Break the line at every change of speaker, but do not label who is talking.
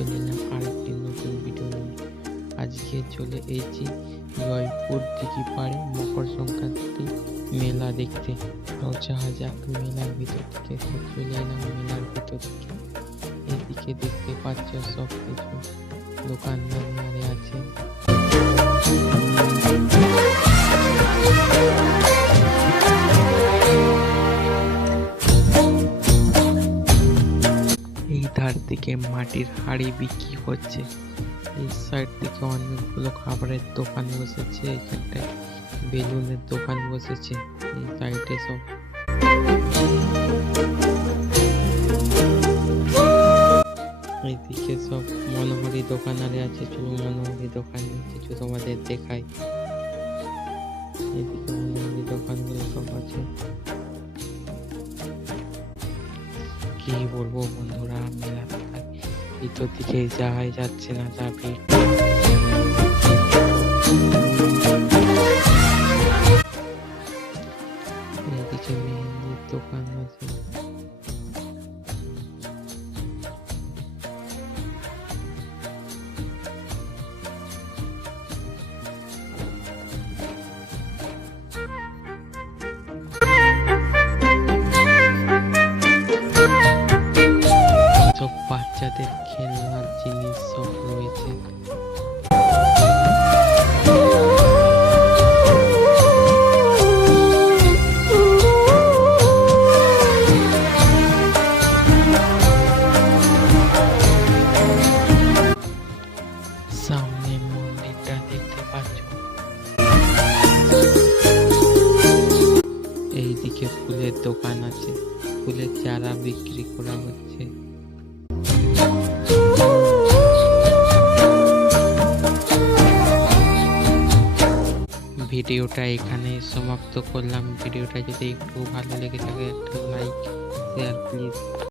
চলে এলাম আরেকটি নতুন ভিডিও নিয়ে। আজকে চলে এসেছি জয়পুর থেকে পারে মকর সংক্রান্তি মেলা দেখতে। তো যাওয়া যাক মেলার ভিতর থেকে চলে এলাম মেলার ভিতর থেকে। এদিকে দেখতে পাচ্ছ সব কিছু দোকানদার আছে। ধার দিকে মাটির হাড়ি বিক্রি হচ্ছে। এই সাইড থেকে অনেকগুলো খাবারের দোকান বসেছে, এখানটায় বেলুনের দোকান বসেছে, এই সাইডে সব। এইদিকে সব মনোহরি দোকান আরে আছে চলো মনোহরি দোকান কিছু তোমাদের দেখাই। এদিকে মনোহরি দোকানগুলো সব আছে। কি বলব বন্ধুরা, মেলা ভিতর দিকে যাওয়াই যাচ্ছে না যা ভিড়। এইদিকে মেহেন্দির দোকান আছে। বাচ্চাদের খেলনার জিনিস সব রয়েছে। সামনে মন্দিরটা দেখতে এইদিকে ফুলের দোকান আছে। ফুলের চারা বিক্রি করা হচ্ছে। ভিডিওটা এখানে সমাপ্ত করলাম। ভিডিওটা যদি একটু ভালো লেগে থাকে একটা লাইক শেয়ার প্লিজ